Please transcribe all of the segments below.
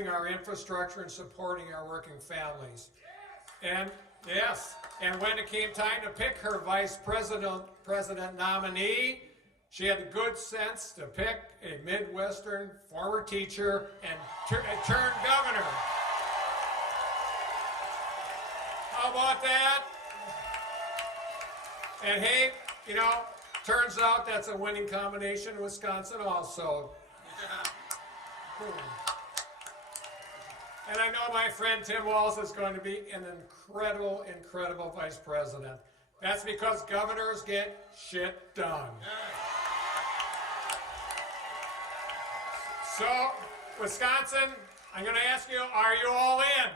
building our infrastructure and supporting our working families. And yes, and when it came time to pick her vice president nominee, she had the good sense to pick a Midwestern former teacher and turned governor. How about that? And hey, you know, turns out that's a winning combination in Wisconsin also. And I know my friend Tim Walz is going to be an incredible, incredible vice president. That's because governors get shit done. So, Wisconsin, I'm going to ask you, are you all in?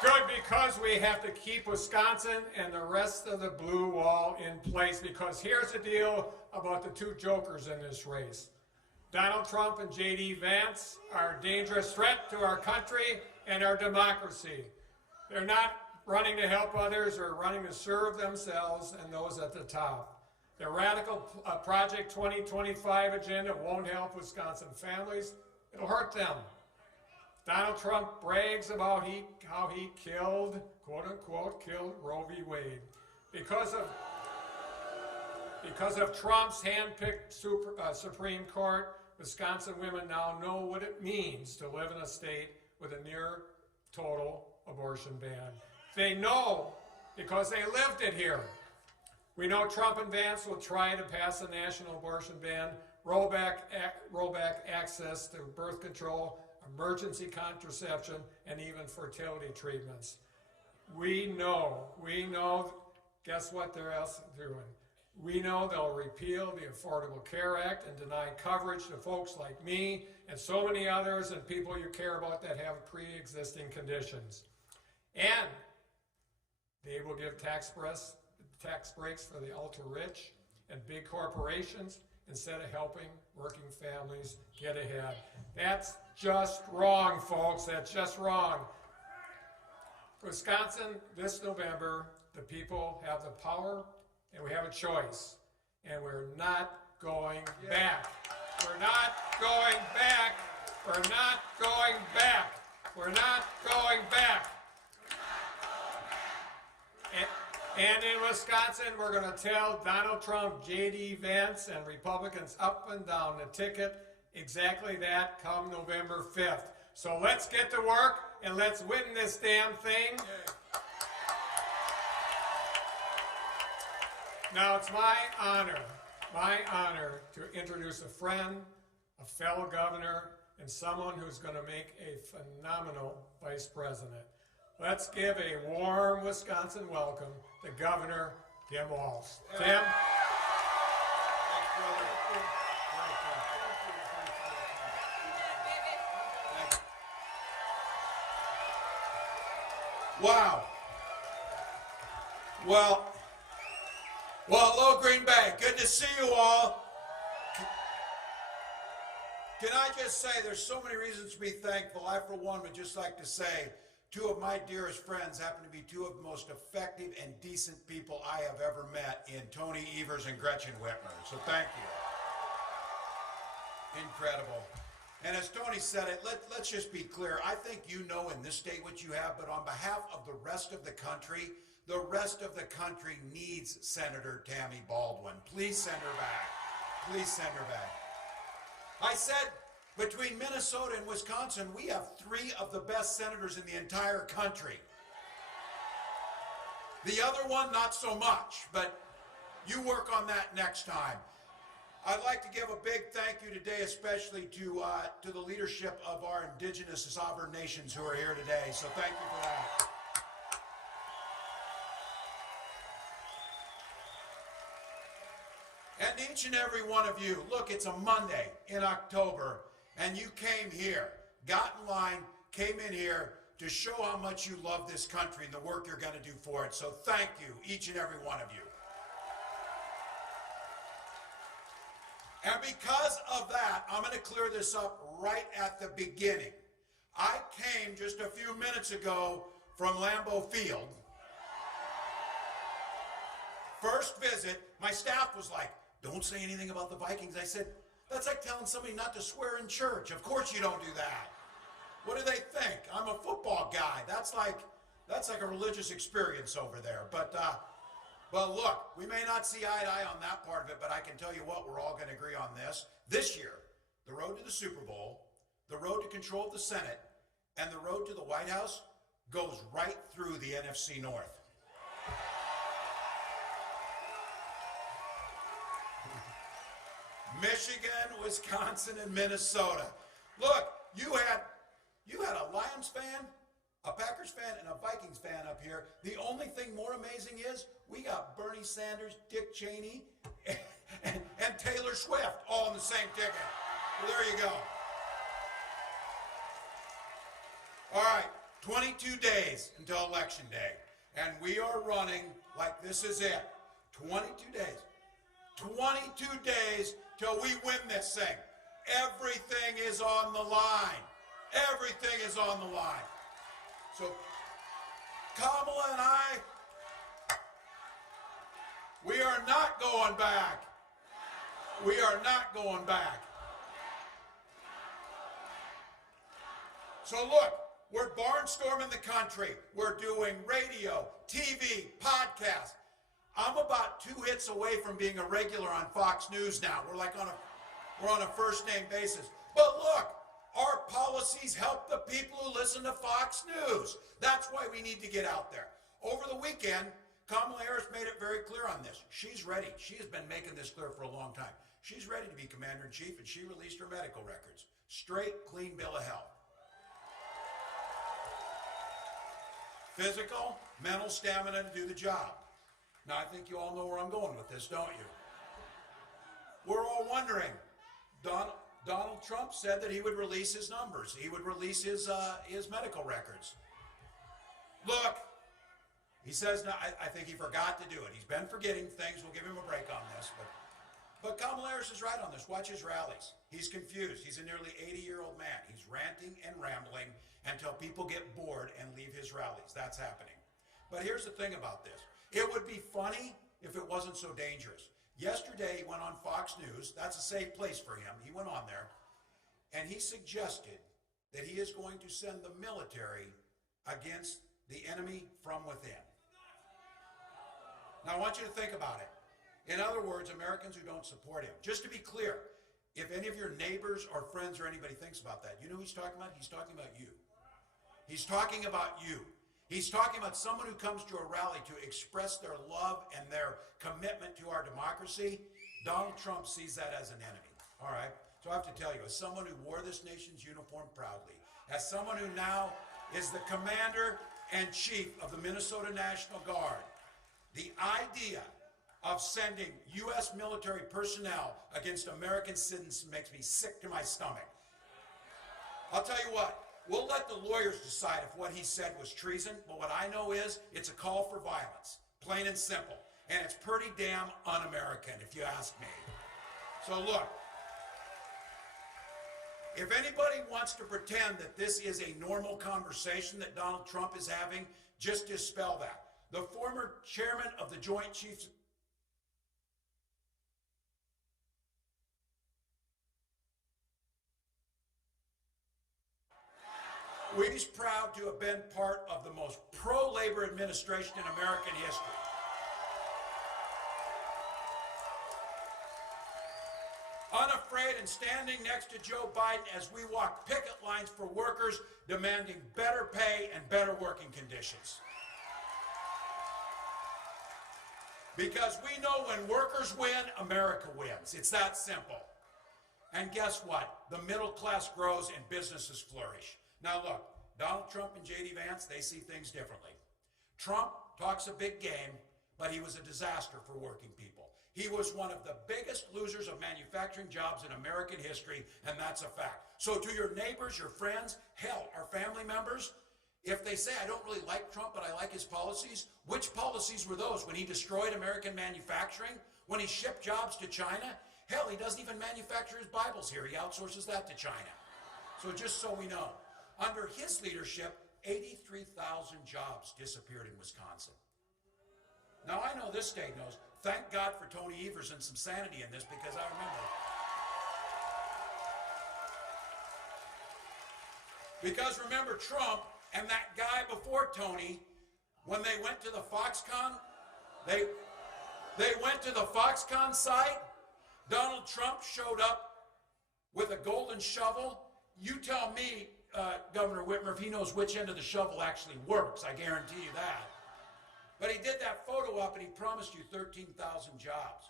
Good, because we have to keep Wisconsin and the rest of the blue wall in place, because here's the deal about the two jokers in this race. Donald Trump and J.D. Vance are a dangerous threat to our country and our democracy. They're not running to help others or running to serve themselves and those at the top. Their radical Project 2025 agenda won't help Wisconsin families. It'll hurt them. Donald Trump brags about how he killed, quote unquote, killed Roe v. Wade. Because of Trump's hand-picked Supreme Court, Wisconsin women now know what it means to live in a state with a near total abortion ban. They know because they lived it here. We know Trump and Vance will try to pass a national abortion ban, roll back access to birth control, emergency contraception, and even fertility treatments. We know, guess what they're else doing? We know they'll repeal the Affordable Care Act and deny coverage to folks like me and so many others and people you care about that have pre-existing conditions. And they will give tax breaks for the ultra-rich and big corporations instead of helping working families get ahead. That's just wrong, folks. That's just wrong. Wisconsin, this November, the people have the power and we have a choice. And we're not going back. We're not going back. We're not going back. We're not going back. And in Wisconsin, we're going to tell Donald Trump, J.D. Vance, and Republicans up and down the ticket exactly that come November 5th. So let's get to work and let's win this damn thing. Now it's my honor to introduce a friend, a fellow governor, and someone who's going to make a phenomenal vice president. Let's give a warm Wisconsin welcome to Governor Tim Walz. Tim? Wow. Well, hello, Green Bay. Good to see you all. Can I just say there's so many reasons to be thankful. I, for one, would just like to say two of my dearest friends happen to be two of the most effective and decent people I have ever met in Tony Evers and Gretchen Whitmer. So thank you. Incredible. And as Tony said it, let's just be clear. I think you know in this state what you have, but on behalf of the rest of the country needs Senator Tammy Baldwin. Please send her back. Please send her back. I said between Minnesota and Wisconsin, we have three of the best senators in the entire country. The other one, not so much, but you work on that next time. I'd like to give a big thank you today, especially to the leadership of our indigenous sovereign nations who are here today. So thank you for that. And each and every one of you, look, it's a Monday in October, and you came here, got in line, came in here to show how much you love this country and the work you're going to do for it. So thank you, each and every one of you. And because of that, I'm going to clear this up right at the beginning. I came just a few minutes ago from Lambeau Field. First visit, my staff was like, don't say anything about the Vikings. I said, That's like telling somebody not to swear in church. Of course you don't do that. What do they think? I'm a football guy. That's like a religious experience over there. But look, we may not see eye to eye on that part of it, but I can tell you what, we're all going to agree on this. This year, the road to the Super Bowl, the road to control of the Senate, and the road to the White House goes right through the NFC North. Michigan, Wisconsin, and Minnesota. Look, you had a Lions fan, a Packers fan, and a Vikings fan up here. The only thing more amazing is we got Bernie Sanders, Dick Cheney, and Taylor Swift all in the same ticket. Well, there you go. All right, 22 days until Election Day, and we are running like this is it. 22 days. 22 days till we win this thing. Everything is on the line. Everything is on the line. So Kamala and I, we are not going back. We are not going back. So look, we're barnstorming the country. We're doing radio, TV, podcasts. I'm about 2 hits away from being a regular on Fox News now. We're on a first name basis. But look, our policies help the people who listen to Fox News. That's why we need to get out there. Over the weekend, Kamala Harris made it very clear on this. She's ready. She has been making this clear for a long time. She's ready to be commander-in-chief, and she released her medical records. Straight, clean bill of health. Physical, mental stamina to do the job. Now, I think you all know where I'm going with this, don't you? We're all wondering. Donald Trump said that he would release his numbers. He would release his medical records. Look, he says, now, I think he forgot to do it. He's been forgetting things. We'll give him a break on this. But Kamala Harris is right on this. Watch his rallies. He's confused. He's a nearly 80-year-old man. He's ranting and rambling until people get bored and leave his rallies. That's happening. But here's the thing about this. It would be funny if it wasn't so dangerous. Yesterday, he went on Fox News. That's a safe place for him. He went on there, and he suggested that he is going to send the military against the enemy from within. Now, I want you to think about it. In other words, Americans who don't support him. Just to be clear, if any of your neighbors or friends or anybody thinks about that, you know who he's talking about? He's talking about you. He's talking about you. He's talking about someone who comes to a rally to express their love and their commitment to our democracy. Donald Trump sees that as an enemy. All right? So I have to tell you, as someone who wore this nation's uniform proudly, as someone who now is the commander-in-chief of the Minnesota National Guard, the idea of sending U.S. military personnel against American citizens makes me sick to my stomach. I'll tell you what. We'll let the lawyers decide if what he said was treason, but what I know is it's a call for violence, plain and simple. And it's pretty damn un-American, if you ask me. So look, if anybody wants to pretend that this is a normal conversation that Donald Trump is having, just dispel that. The former chairman of the Joint Chiefs We're proud to have been part of the most pro-labor administration in American history. Unafraid and standing next to Joe Biden as we walk picket lines for workers demanding better pay and better working conditions. Because we know when workers win, America wins. It's that simple. And guess what? The middle class grows and businesses flourish. Now look, Donald Trump and J.D. Vance, they see things differently. Trump talks a big game, but he was a disaster for working people. He was one of the biggest losers of manufacturing jobs in American history, and that's a fact. So to your neighbors, your friends, hell, our family members, if they say, I don't really like Trump, but I like his policies, which policies were those? When he destroyed American manufacturing? When he shipped jobs to China? Hell, he doesn't even manufacture his Bibles here. He outsources that to China. So just so we know. Under his leadership, 83,000 jobs disappeared in Wisconsin. Now, I know this state knows. Thank God for Tony Evers and some sanity in this, because I remember. Because remember Trump and that guy before Tony, when they went to the Foxconn, they went to the Foxconn site, Donald Trump showed up with a golden shovel. You tell me, Governor Whitmer, if he knows which end of the shovel actually works. I guarantee you that. But he did that photo up and he promised you 13,000 jobs.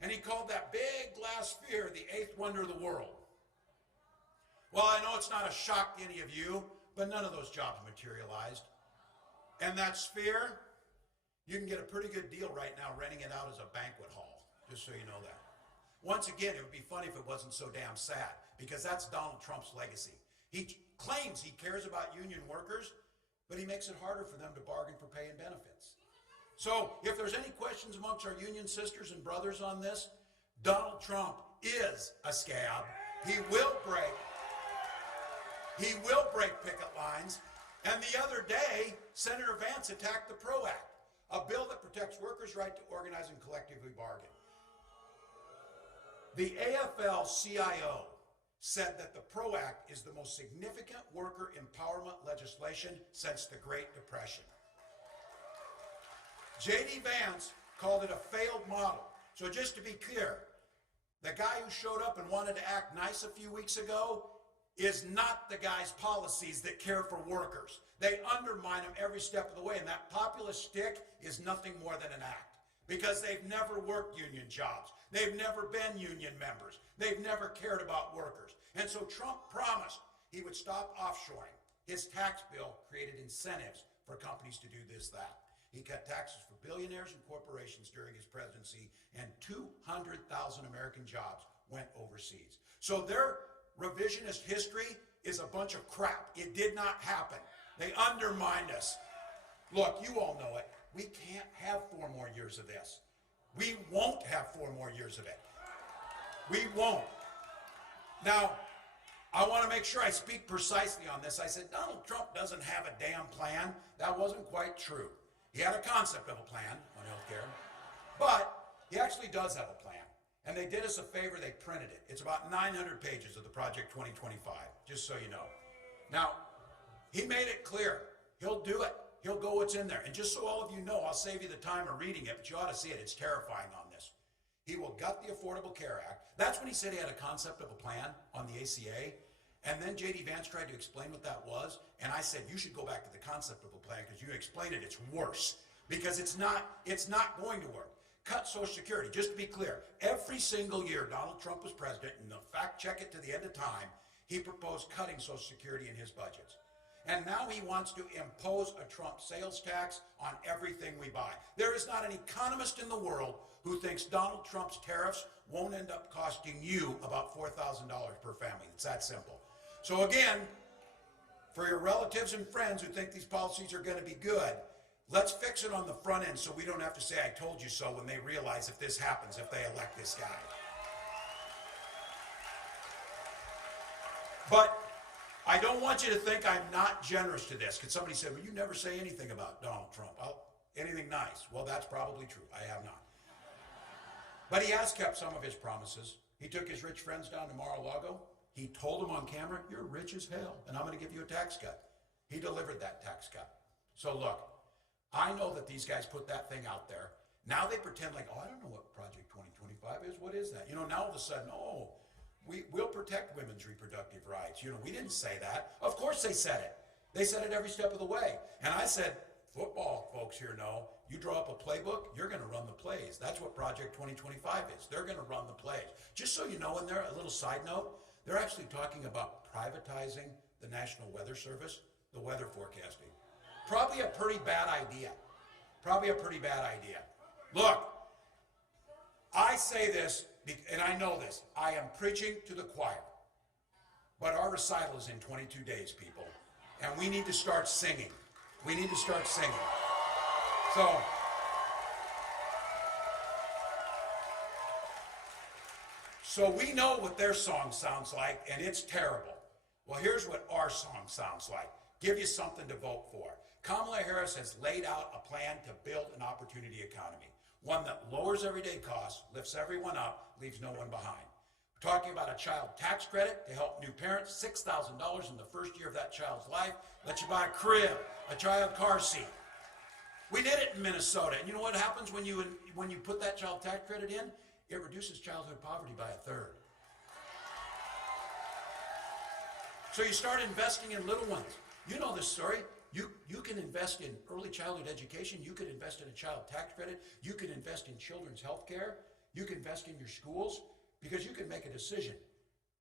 And he called that big glass sphere the eighth wonder of the world. Well, I know it's not a shock to any of you, but none of those jobs materialized. And that sphere, you can get a pretty good deal right now renting it out as a banquet hall, just so you know that. Once again, it would be funny if it wasn't so damn sad, because that's Donald Trump's legacy. He claims he cares about union workers, but he makes it harder for them to bargain for pay and benefits. So if there's any questions amongst our union sisters and brothers on this, Donald Trump is a scab. He will break picket lines. And the other day, Senator Vance attacked the PRO Act, a bill that protects workers' right to organize and collectively bargain. The AFL-CIO said that the PRO Act is the most significant worker empowerment legislation since the Great Depression. J.D. Vance called it a failed model. So just to be clear, the guy who showed up and wanted to act nice a few weeks ago is not the guy's policies that care for workers. They undermine them every step of the way, and that populist stick is nothing more than an act, because they've never worked union jobs. They've never been union members. They've never cared about workers. And so Trump promised he would stop offshoring. His tax bill created incentives for companies to do this, that. He cut taxes for billionaires and corporations during his presidency, and 200,000 American jobs went overseas. So their revisionist history is a bunch of crap. It did not happen. They undermined us. Look, you all know it. We can't have 4 more years of this. We won't have 4 more years of it. We won't. Now, I want to make sure I speak precisely on this. I said, Donald Trump doesn't have a damn plan. That wasn't quite true. He had a concept of a plan on health care, but he actually does have a plan. And they did us a favor, they printed it. It's about 900 pages of the Project 2025, just so you know. Now, he made it clear. He'll do it. He'll go what's in there. And just so all of you know, I'll save you the time of reading it, but you ought to see it. It's terrifying on this. He will gut the Affordable Care Act. That's when he said he had a concept of a plan on the ACA. And then J.D. Vance tried to explain what that was. And I said, you should go back to the concept of a plan, because you explained it. It's worse, because it's not going to work. Cut Social Security. Just to be clear, every single year Donald Trump was president, and they'll fact check it to the end of time, he proposed cutting Social Security in his budgets. And now he wants to impose a Trump sales tax on everything we buy. There is not an economist in the world who thinks Donald Trump's tariffs won't end up costing you about $4,000 per family. It's that simple. So again, for your relatives and friends who think these policies are going to be good, let's fix it on the front end so we don't have to say, I told you so, when they realize if this happens, if they elect this guy. But I don't want you to think I'm not generous to this. Because somebody said, well, you never say anything about Donald Trump. Anything nice. Well, that's probably true. I have not. But he has kept some of his promises. He took his rich friends down to Mar-a-Lago. He told them on camera, you're rich as hell, and I'm going to give you a tax cut. He delivered that tax cut. So look, I know that these guys put that thing out there. Now they pretend like, oh, I don't know what Project 2025 is. What is that? You know, now all of a sudden, oh, we'll protect women's reproductive rights. You know, we didn't say that. Of course they said it. They said it every step of the way. And I said, football folks here know, you draw up a playbook, you're going to run the plays. That's what Project 2025 is. They're going to run the plays. Just so you know, in there, a little side note, they're actually talking about privatizing the National Weather Service, the weather forecasting. Probably a pretty bad idea. Probably a pretty bad idea. Look, I say this, and I know this. I am preaching to the choir. But our recital is in 22 days, people. And we need to start singing. We need to start singing. So we know what their song sounds like, and it's terrible. Well, here's what our song sounds like. Give you something to vote for. Kamala Harris has laid out a plan to build an opportunity economy, one that lowers everyday costs, lifts everyone up, leaves no one behind. We're talking about a child tax credit to help new parents, $6,000 in the first year of that child's life, let you buy a crib, a child car seat. We did it in Minnesota, and you know what happens when you put that child tax credit in? It reduces childhood poverty by a third. So you start investing in little ones. You know this story. You can invest in early childhood education. You could invest in a child tax credit. You can invest in children's health care. You can invest in your schools, because you can make a decision.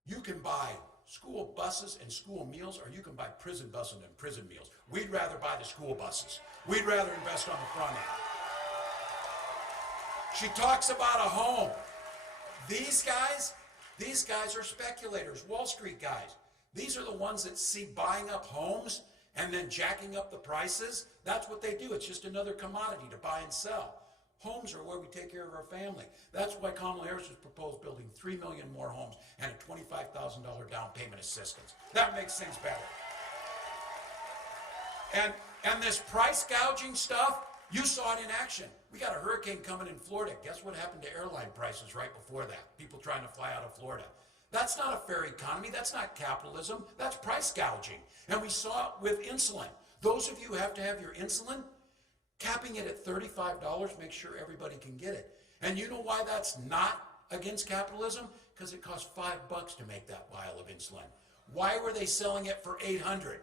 You can buy school buses and school meals, or you can buy prison buses and prison meals. We'd rather buy the school buses. We'd rather invest on the front end. She talks about a home. These guys are speculators, Wall Street guys. These are the ones that see buying up homes and then jacking up the prices. That's what they do. It's just another commodity to buy and sell. Homes are where we take care of our family. That's why Kamala Harris has proposed building 3 million more homes and a $25,000 down payment assistance. That makes things better. And this price gouging stuff, you saw it in action. We got a hurricane coming in Florida. Guess what happened to airline prices right before that? People trying to fly out of Florida. That's not a fair economy. That's not capitalism. That's price gouging. And we saw it with insulin. Those of you who have to have your insulin, capping it at $35, make sure everybody can get it. And you know why that's not against capitalism? Because it costs $5 to make that vial of insulin. Why were they selling it for $800?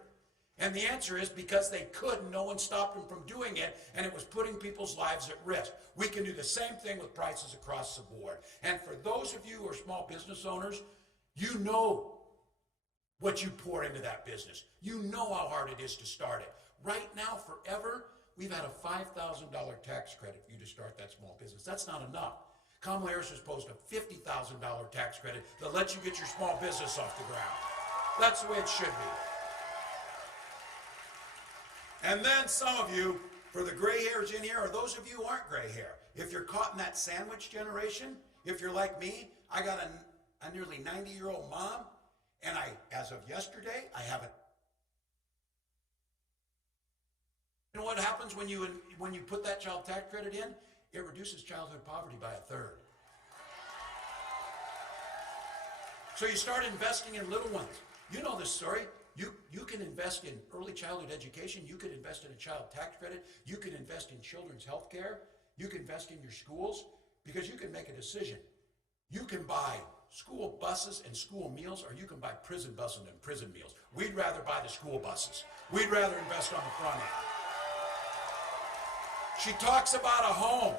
And the answer is because they could, and no one stopped them from doing it, and it was putting people's lives at risk. We can do the same thing with prices across the board. And for those of you who are small business owners, you know what you pour into that business. You know how hard it is to start it. Right now, forever, we've had a $5,000 tax credit for you to start that small business. That's not enough. Kamala Harris has proposed a $50,000 tax credit that lets you get your small business off the ground. That's the way it should be. And then some of you, for the gray hairs in here, or those of you who aren't gray hair, if you're caught in that sandwich generation, if you're like me, I got a nearly 90-year-old mom, and as of yesterday, I have a... You know what happens when you put that child tax credit in? It reduces childhood poverty by a third. So you start investing in little ones. You know this story. You can invest in early childhood education. You could invest in a child tax credit. You can invest in children's health care. You can invest in your schools, because you can make a decision. You can buy school buses and school meals, or you can buy prison buses and prison meals. We'd rather buy the school buses. We'd rather invest on the front end. She talks about a home.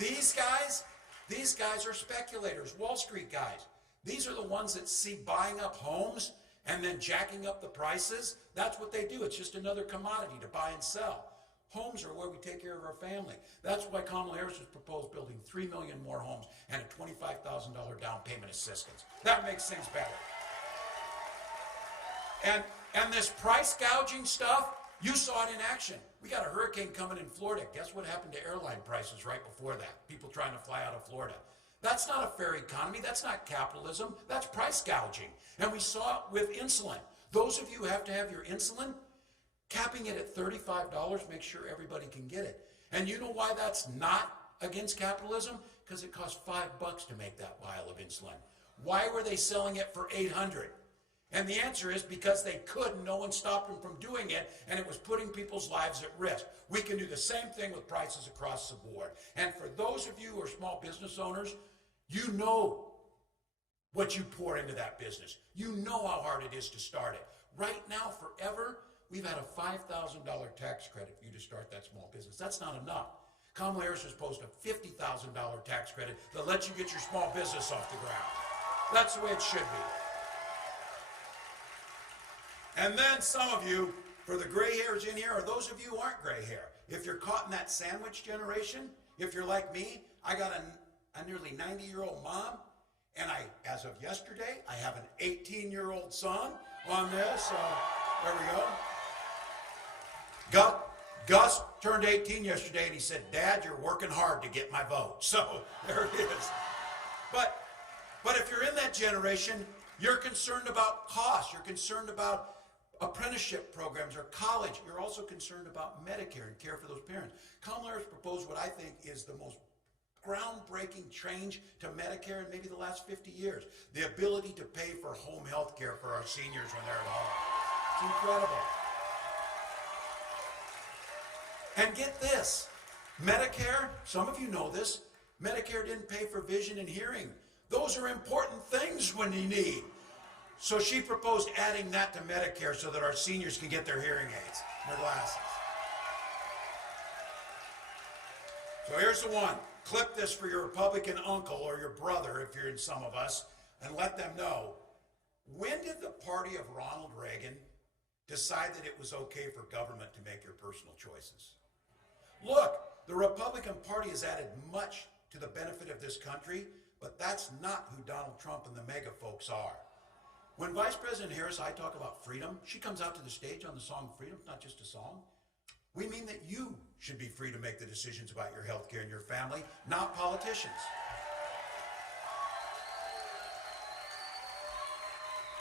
These guys are speculators, Wall Street guys. These are the ones that see buying up homes and then jacking up the prices. That's what they do. It's just another commodity to buy and sell. Homes are where we take care of our family. That's why Kamala Harris has proposed building 3 million more homes and a $25,000 down payment assistance. That makes things better. And this price gouging stuff, you saw it in action. We got a hurricane coming in Florida. Guess what happened to airline prices right before that? People trying to fly out of Florida. That's not a fair economy. That's not capitalism. That's price gouging. And we saw it with insulin. Those of you who have to have your insulin, capping it at $35, make sure everybody can get it. And you know why that's not against capitalism? Because it costs $5 to make that vial of insulin. Why were they selling it for $800? And the answer is because they could, and no one stopped them from doing it, and it was putting people's lives at risk. We can do the same thing with prices across the board. And for those of you who are small business owners, you know what you pour into that business. You know how hard it is to start it. Right now, forever, we've had a $5,000 tax credit for you to start that small business. That's not enough. Kamala Harris has proposed a $50,000 tax credit that lets you get your small business off the ground. That's the way it should be. And then some of you, for the gray hairs in here, or those of you who aren't gray hair, if you're caught in that sandwich generation, if you're like me, I got a nearly 90-year-old mom, and as of yesterday, I have an 18-year-old son on this. There we go. Gus turned 18 yesterday, and he said, "Dad, you're working hard to get my vote." So there it is. But if you're in that generation, you're concerned about cost. You're concerned about apprenticeship programs or college. You're also concerned about Medicare and care for those parents. Kamala Harris proposed what I think is the most groundbreaking change to Medicare in maybe the last 50 years. The ability to pay for home health care for our seniors when they're at home. It's incredible. And get this, Medicare, some of you know this, Medicare didn't pay for vision and hearing. Those are important things when you need. So she proposed adding that to Medicare so that our seniors can get their hearing aids, their glasses. So here's the one. Clip this for your Republican uncle or your brother, if you're in some of us, and let them know. When did the party of Ronald Reagan decide that it was okay for government to make your personal choices? Look, the Republican Party has added much to the benefit of this country, but that's not who Donald Trump and the MAGA folks are. When Vice President Harris and I talk about freedom, she comes out to the stage on the song Freedom, not just a song. We mean that you should be free to make the decisions about your health care and your family, not politicians.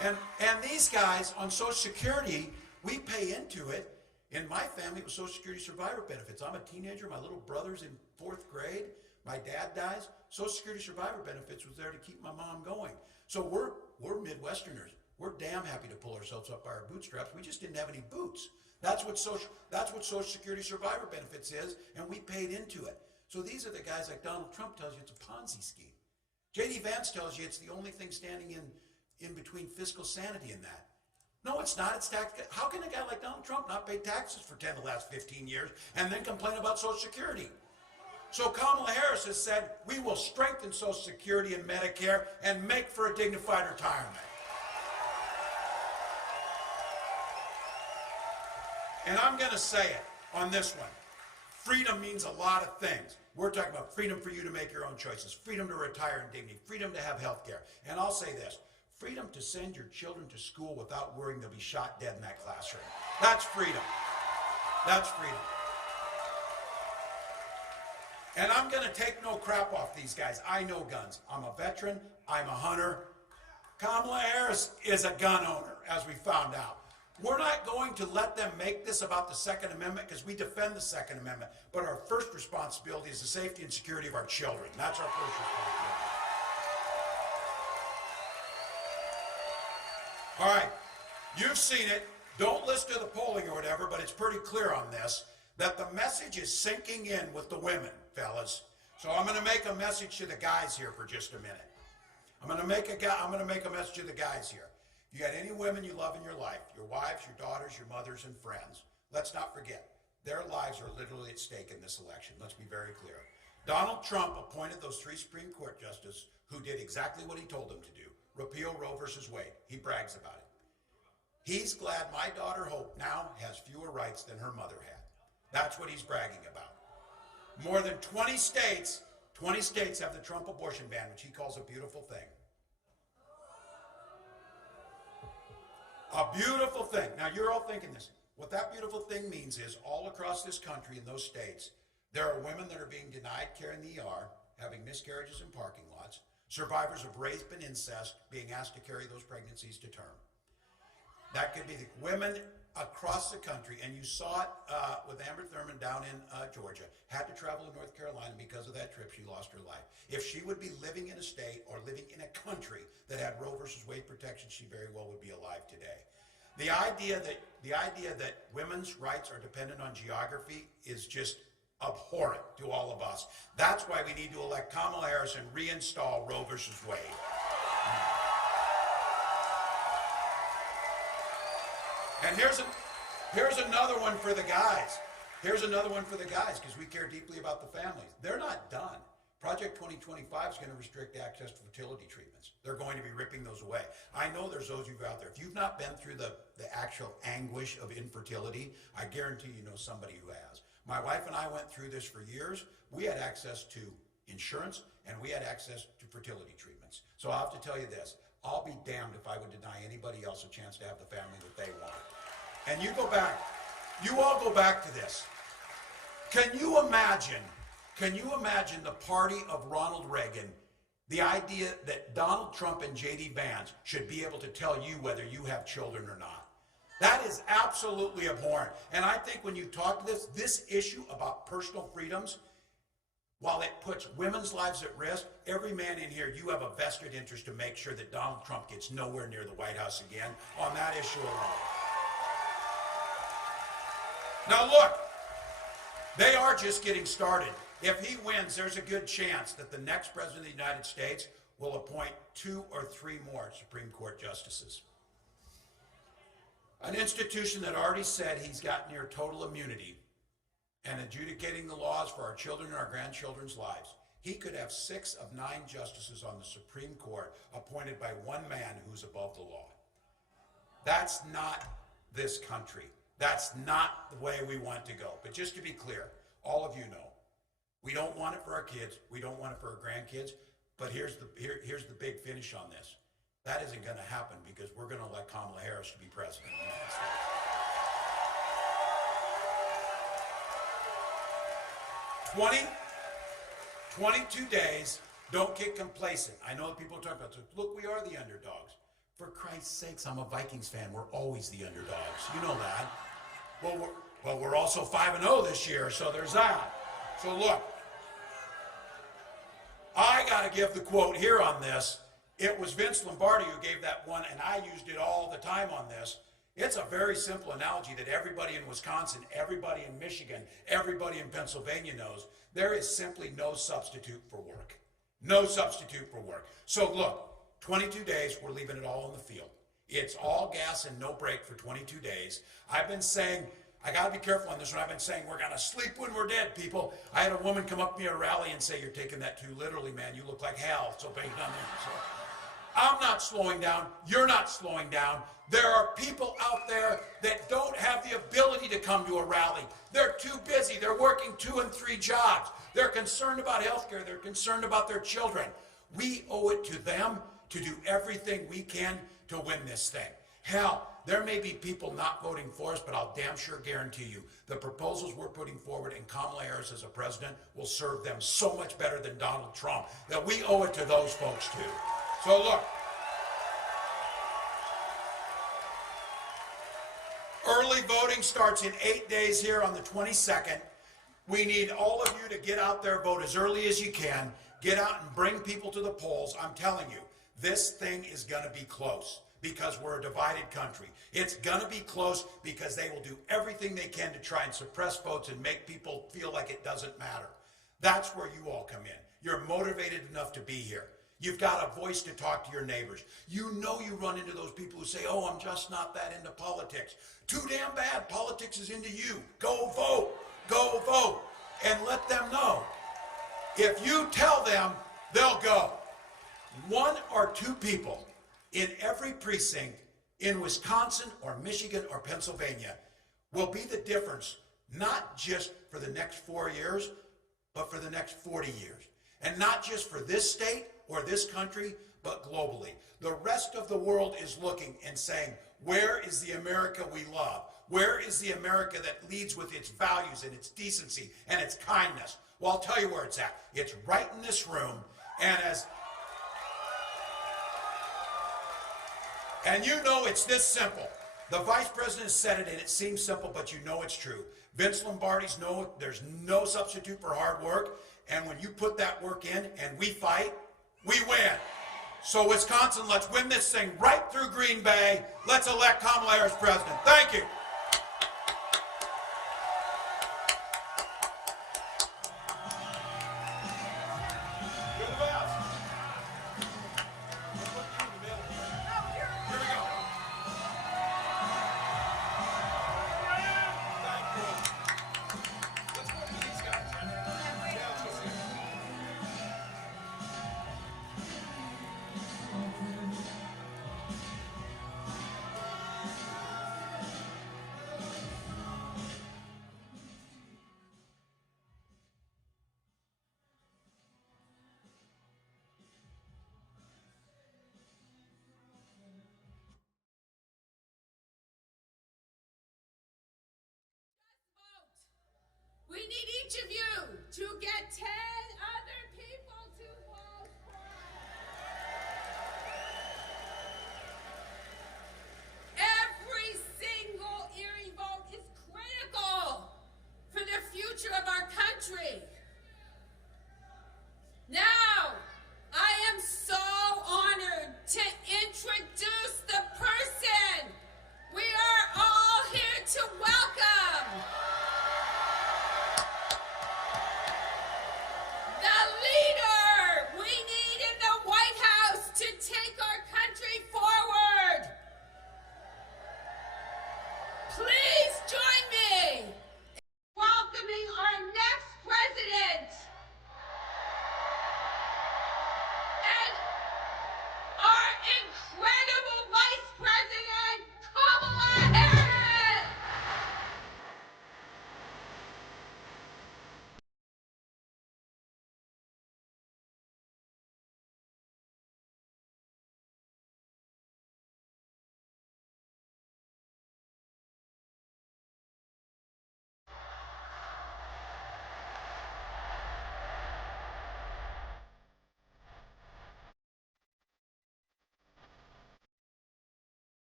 And these guys on Social Security, we pay into it. In my family, it was Social Security survivor benefits. I'm a teenager. My little brother's in 4th grade. My dad dies. Social Security survivor benefits was there to keep my mom going. So we're Midwesterners. We're damn happy to pull ourselves up by our bootstraps. We just didn't have any boots. That's what Social Security survivor benefits is, and we paid into it. So these are the guys like Donald Trump tells you it's a Ponzi scheme. J.D. Vance tells you it's the only thing standing in between fiscal sanity and that. No, it's not. It's tax. How can a guy like Donald Trump not pay taxes for 10 of the last 15 years and then complain about Social Security? So Kamala Harris has said, we will strengthen Social Security and Medicare and make for a dignified retirement. And I'm going to say it on this one. Freedom means a lot of things. We're talking about freedom for you to make your own choices, freedom to retire in dignity, freedom to have health care. And I'll say this. Freedom to send your children to school without worrying they'll be shot dead in that classroom. That's freedom. That's freedom. And I'm going to take no crap off these guys. I know guns. I'm a veteran. I'm a hunter. Kamala Harris is a gun owner, as we found out. We're not going to let them make this about the Second Amendment because we defend the Second Amendment. But our first responsibility is the safety and security of our children. That's our first responsibility. All right, you've seen it. Don't listen to the polling or whatever, but it's pretty clear on this that the message is sinking in with the women, fellas. So I'm going to make a message to the guys here for just a minute. I'm going to make a message to the guys here. If you got any women you love in your life, your wives, your daughters, your mothers, and friends, let's not forget, their lives are literally at stake in this election. Let's be very clear. Donald Trump appointed those 3 Supreme Court justices who did exactly what he told them to do. Repeal Roe versus Wade. He brags about it. He's glad my daughter Hope now has fewer rights than her mother had. That's what he's bragging about. More than 20 states have the Trump abortion ban, which he calls a beautiful thing. A beautiful thing. Now you're all thinking this. What that beautiful thing means is all across this country in those states, there are women that are being denied care in the ER, having miscarriages in parking lots, survivors of rape and incest being asked to carry those pregnancies to term. That could be the women across the country, and you saw it with Amber Thurman down in Georgia, had to travel to North Carolina because of that trip. She lost her life. If she would be living in a state or living in a country that had Roe versus Wade protection, she very well would be alive today. The idea that women's rights are dependent on geography is just abhorrent to all of us. That's why we need to elect Kamala Harris and reinstall Roe versus Wade. And here's another one for the guys. Here's another one for the guys because we care deeply about the families. They're not done. Project 2025 is going to restrict access to fertility treatments. They're going to be ripping those away. I know there's those of you out there. If you've not been through the actual anguish of infertility, I guarantee you know somebody who has. My wife and I went through this for years. We had access to insurance and we had access to fertility treatments. So I'll have to tell you this. I'll be damned if I would deny anybody else a chance to have the family that they want. And you all go back to this. Can you imagine the party of Ronald Reagan, the idea that Donald Trump and J.D. Vance should be able to tell you whether you have children or not? That is absolutely abhorrent. And I think when you talk to this issue about personal freedoms, while it puts women's lives at risk, every man in here, you have a vested interest to make sure that Donald Trump gets nowhere near the White House again on that issue alone. Now look, they are just getting started. If he wins, there's a good chance that the next president of the United States will appoint 2 or 3 more Supreme Court justices. An institution that already said he's got near total immunity and adjudicating the laws for our children and our grandchildren's lives. He could have 6 of 9 justices on the Supreme Court appointed by one man who's above the law. That's not this country. That's not the way we want to go. But just to be clear, all of you know, we don't want it for our kids. We don't want it for our grandkids. But here's the big finish on this. That isn't going to happen because we're going to elect Kamala Harris to be president of the United States. 22 days, don't get complacent. I know people talk about, look, we are the underdogs. For Christ's sakes, I'm a Vikings fan. We're always the underdogs. You know that. Well, we're also 5-0 this year, so there's that. So look, I got to give the quote here on this. It was Vince Lombardi who gave that one, and I used it all the time on this. It's a very simple analogy that everybody in Wisconsin, everybody in Michigan, everybody in Pennsylvania knows. There is simply no substitute for work. No substitute for work. So look, 22 days, we're leaving it all on the field. It's all gas and no brake for 22 days. I've been saying, I got to be careful on this one. I've been saying we're going to sleep when we're dead, people. I had a woman come up to me at a rally and say, you're taking that too literally, man. You look like hell. So bang down there. So I'm not slowing down. You're not slowing down. There are people out there that don't have the ability to come to a rally. They're too busy. They're working 2 and 3 jobs. They're concerned about health care. They're concerned about their children. We owe it to them to do everything we can to win this thing. Hell, there may be people not voting for us, but I'll damn sure guarantee you the proposals we're putting forward and Kamala Harris as a president will serve them so much better than Donald Trump that we owe it to those folks too. So look, early voting starts in 8 days here on the 22nd. We need all of you to get out there, vote as early as you can. Get out and bring people to the polls. I'm telling you, this thing is going to be close because we're a divided country. It's going to be close because they will do everything they can to try and suppress votes and make people feel like it doesn't matter. That's where you all come in. You're motivated enough to be here. You've got a voice to talk to your neighbors. You know you run into those people who say, oh, I'm just not that into politics. Too damn bad. Politics is into you. Go vote. Go vote. And let them know. If you tell them, they'll go. 1 or 2 people in every precinct in Wisconsin or Michigan or Pennsylvania will be the difference, not just for the next 4 years, but for the next 40 years. And not just for this state or this country, but globally. The rest of the world is looking and saying, where is the America we love? Where is the America that leads with its values and its decency and its kindness? Well, I'll tell you where it's at. It's right in this room. And you know it's this simple. The vice president said it, and it seems simple, but you know it's true. Vince Lombardi's know there's no substitute for hard work. And when you put that work in and we fight, we win. So Wisconsin, let's win this thing right through Green Bay. Let's elect Kamala Harris president. Thank you. We need each of you to get 10 other people to vote for us. Every single Erie vote is critical for the future of our country.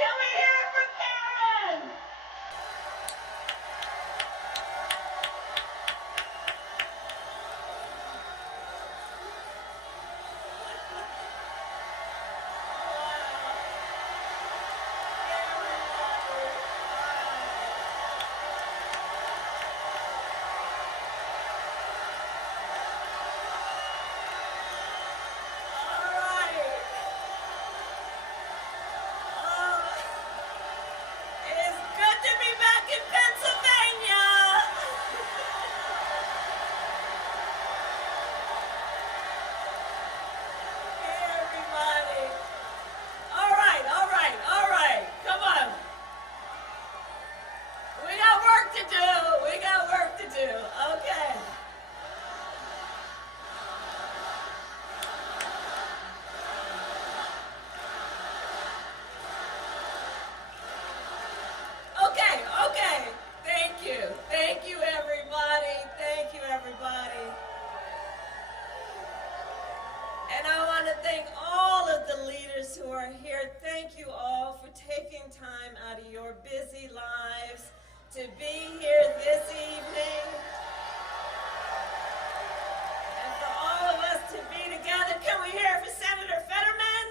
Can we hear it for Karen? To be here this evening, and for all of us to be together. Can we hear it for Senator Fetterman?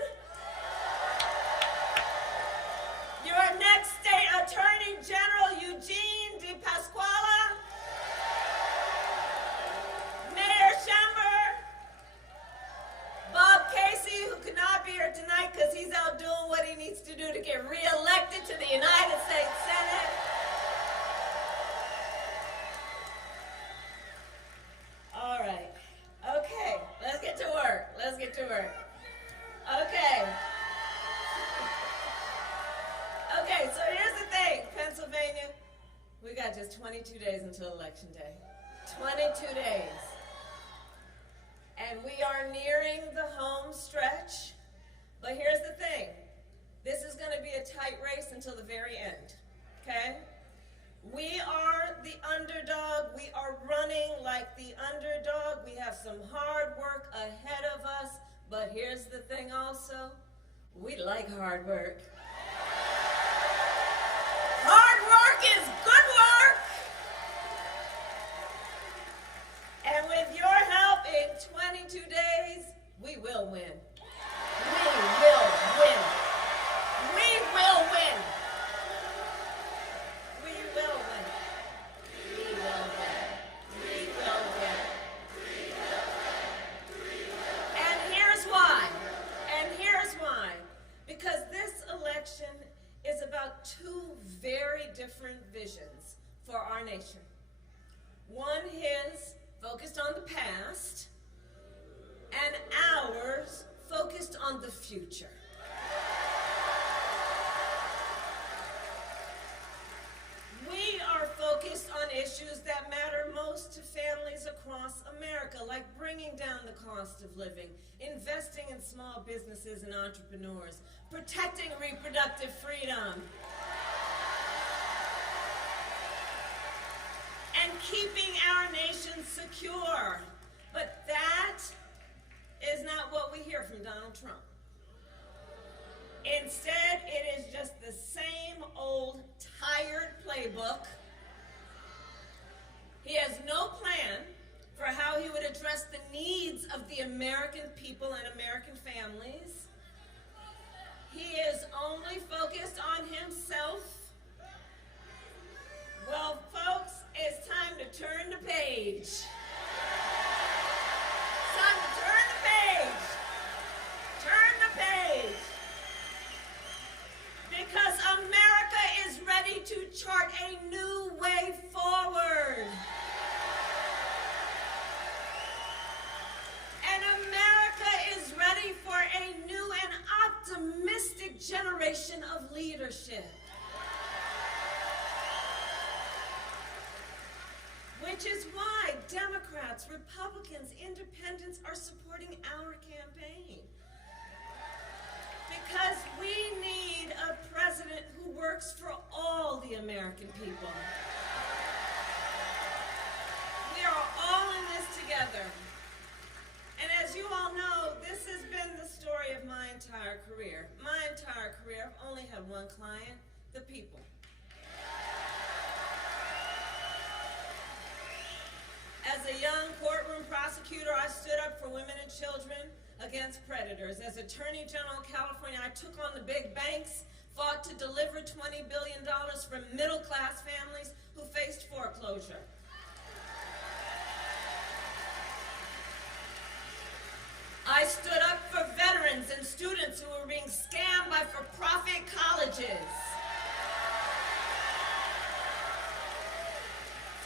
Your next state Attorney General, Eugene DePasquale, Mayor Schember, Bob Casey, who could not be here tonight because he's out doing what he needs to do to get reelected to the United States Senate. Okay, so here's the thing, Pennsylvania, we got just 22 days until Election Day. 22 days. And we are nearing the home stretch. But here's the thing, this is going to be a tight race until the very end, okay? We are the underdog. We are running like the underdog. We have some hard work ahead of us. But here's the thing also, we like hard work. Hard work is good work. And with your help in 22 days, we will win. We will win. We will win. We will win. We will win. We will win. And here's why. And here's why. Because this election is about two very different visions for our nation. One is focused on the past, and ours focused on the future. We are focused on issues that matter most to families across America, like bringing down the cost of living, investing in small businesses and entrepreneurs, protecting reproductive freedom, and keeping our nation secure. But that is not what we hear from Donald Trump. Instead, it is just the same old tired playbook. He has no plan for how he would address the needs of the American people and American families. He is only focused on himself. Well, folks, it's time to turn the page. It's time to turn the page. Turn the page. Because America is ready to chart a new way forward. And America is ready for a new and optimistic generation of leadership. Which is why Democrats, Republicans, Independents are supporting our campaign. Because we need a president who works for all the American people. We are all in this together. And as you all know, this has been the story of mine entire career, I've only had one client, the people. As a young courtroom prosecutor, I stood up for women and children against predators. As Attorney General of California, I took on the big banks, fought to deliver $20 billion from middle-class families who faced foreclosure. I stood up for veterans and students who were being scammed by for-profit colleges.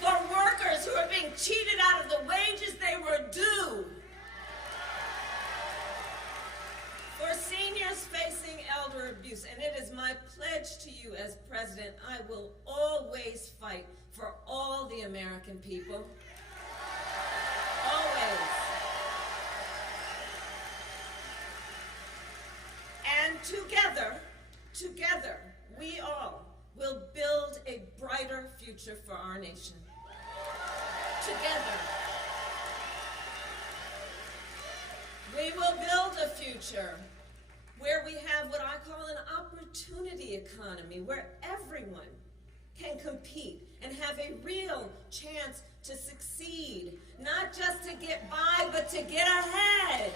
For workers who are being cheated out of the wages they were due. For seniors facing elder abuse. And it is my pledge to you as president, I will always fight for all the American people. Always. And together, we all will build a brighter future for our nation. Together. We will build a future where we have what I call an opportunity economy, where everyone can compete and have a real chance to succeed, not just to get by, but to get ahead.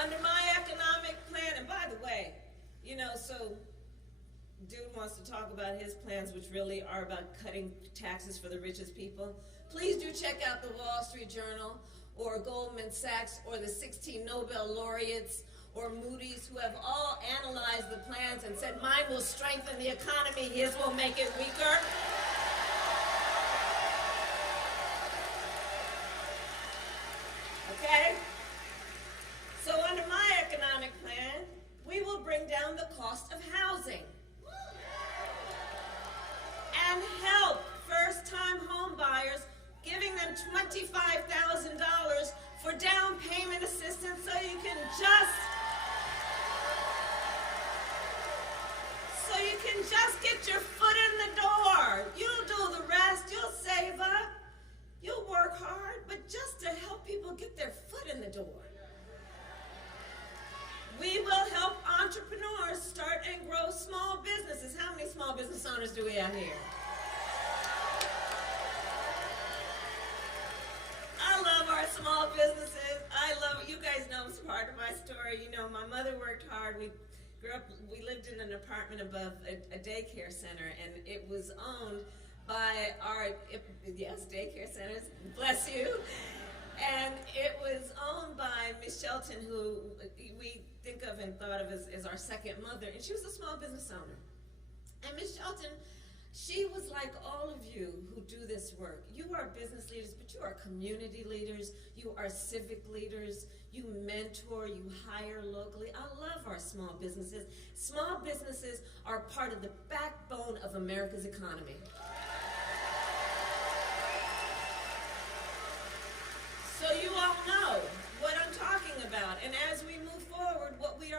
Under my economic plan, and by the way, you know, so dude wants to talk about his plans, which really are about cutting taxes for the richest people. Please do check out the Wall Street Journal or Goldman Sachs or the 16 Nobel laureates or Moody's, who have all analyzed the plans and said mine will strengthen the economy, his will make it weaker. Okay? So under my economic plan, we will bring down the cost of housing and help first-time home buyers, giving them $25,000 for down payment assistance so you can just get your foot in the door. You'll do the rest, you'll save up, you'll work hard, but just to help people get their foot in the door. We will help entrepreneurs start and grow small businesses. How many small business owners do we have here? I love our small businesses. I love it. You guys know it's part of my story. You know, my mother worked hard. We lived in an apartment above a daycare center, and it was owned by daycare centers, bless you. And it was owned by Miss Shelton, who we think of and thought of as our second mother, and she was a small business owner. And Miss Shelton, she was like all of you who do this work. You are business leaders, but you are community leaders, you are civic leaders, you mentor, you hire locally. I love our small businesses. Small businesses are part of the backbone of America's economy. So you all know